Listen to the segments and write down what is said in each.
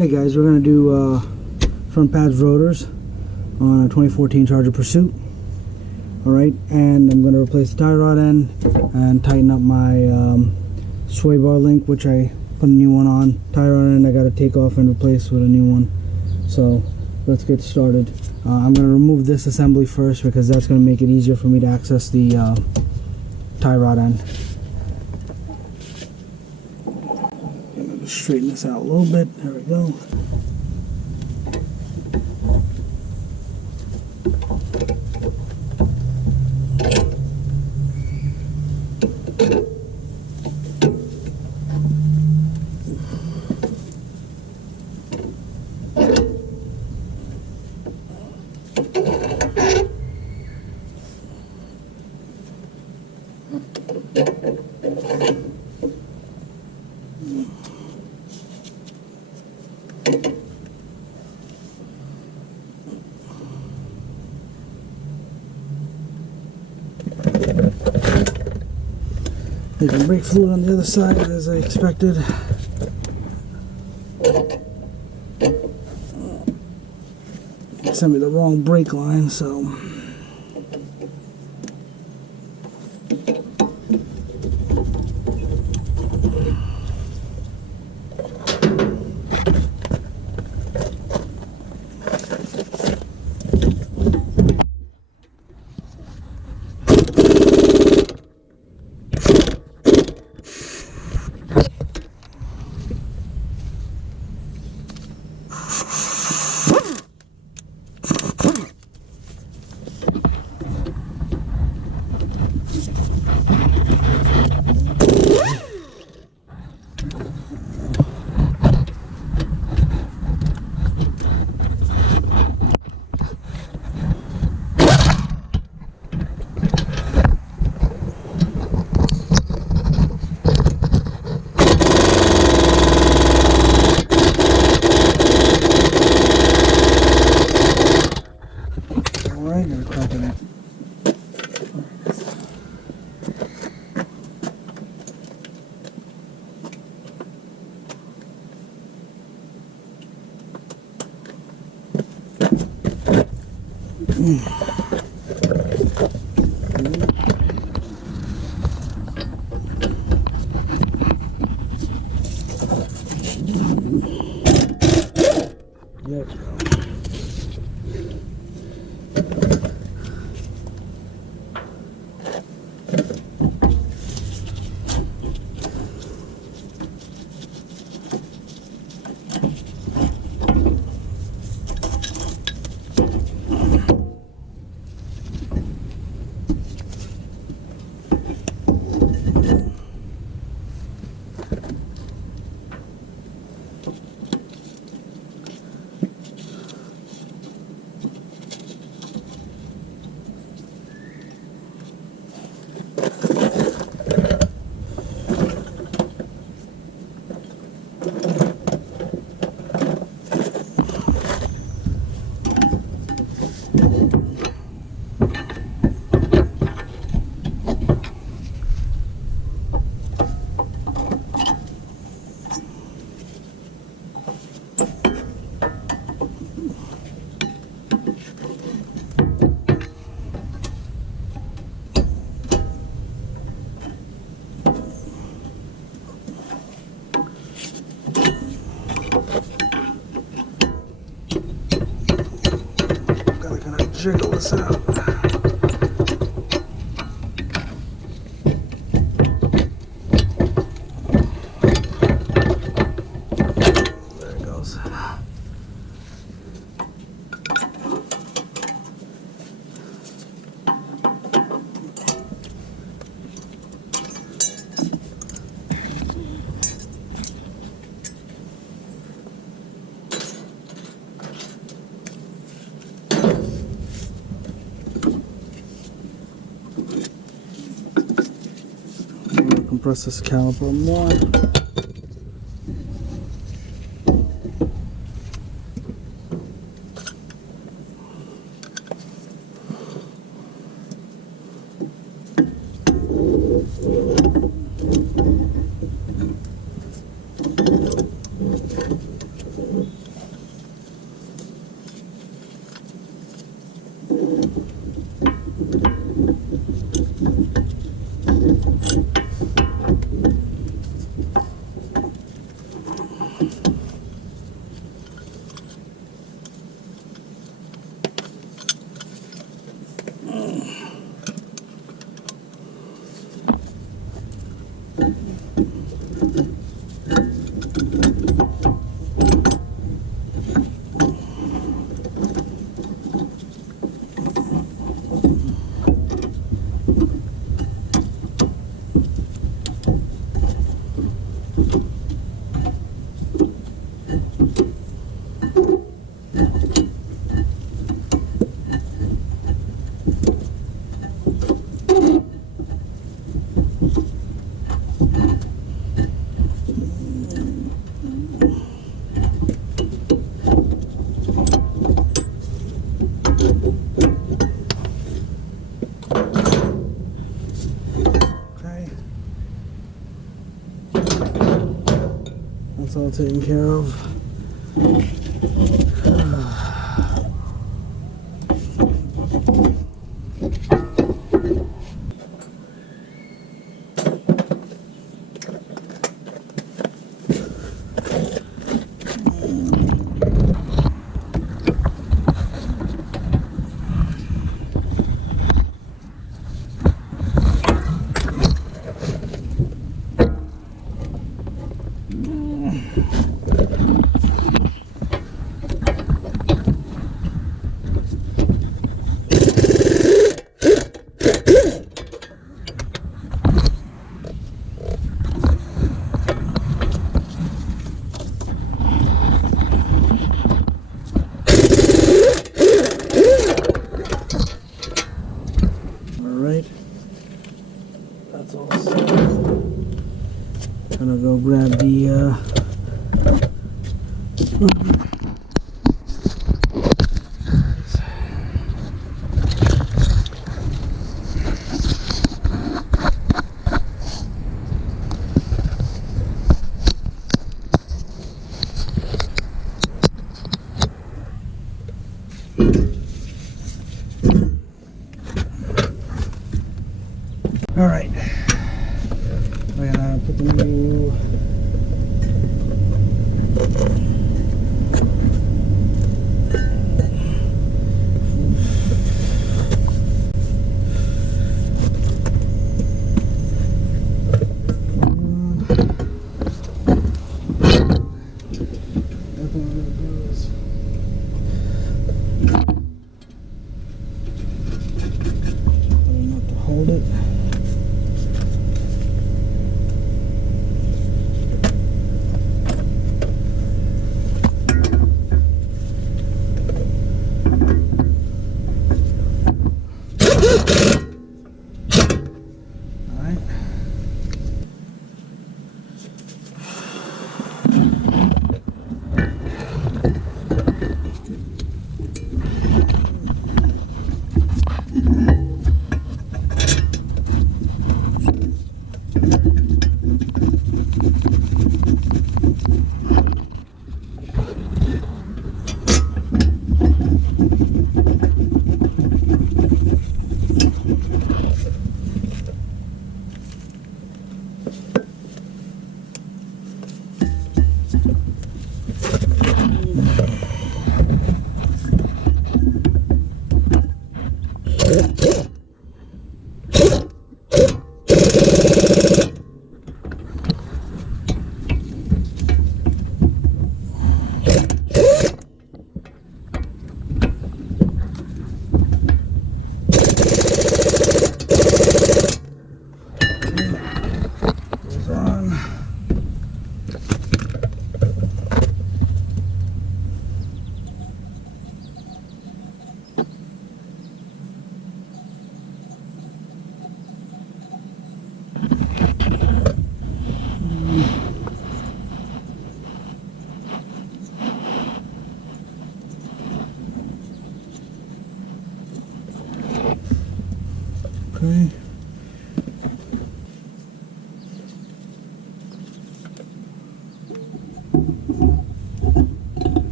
Hey guys, we're going to do front pads rotors on a 2014 Charger Pursuit. Alright, and I'm going to replace the tie rod end and tighten up my sway bar link, which I put a new one on. Tie rod end I got to take off and replace with a new one. So let's get started. I'm going to remove this assembly first because that's going to make it easier for me to access the tie rod end. Straighten this out a little bit. There we go. There's brake fluid on the other side, as I expected. Sent me the wrong brake line, so. Jiggle this out. There it goes. Compress this caliper more. That's all taken care of. That's all set. Gonna go grab the all right. We're gonna put the new hold it.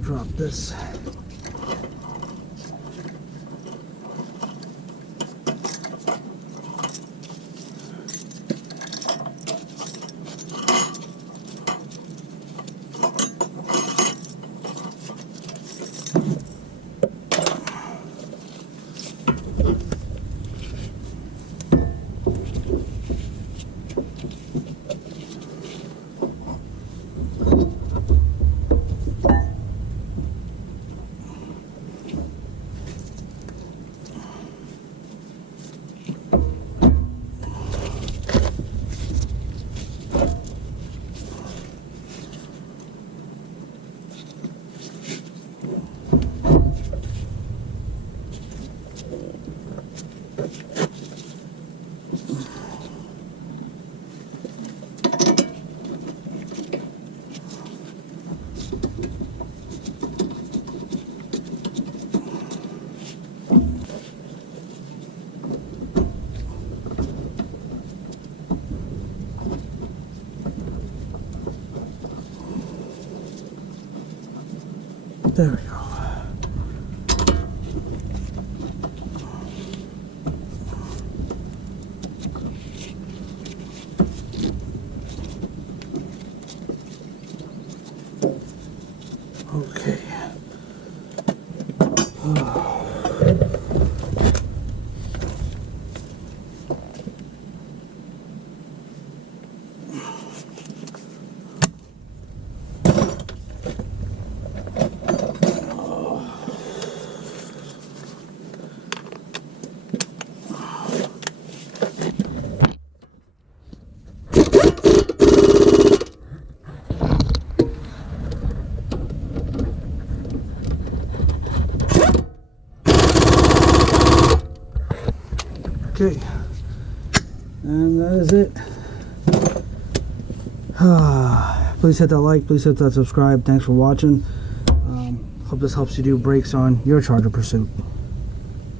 I'll drop this. There we go. Okay. Okay, and that is it. Please hit that like, please hit that subscribe. Thanks for watching. Hope this helps you do brakes on your Charger Pursuit.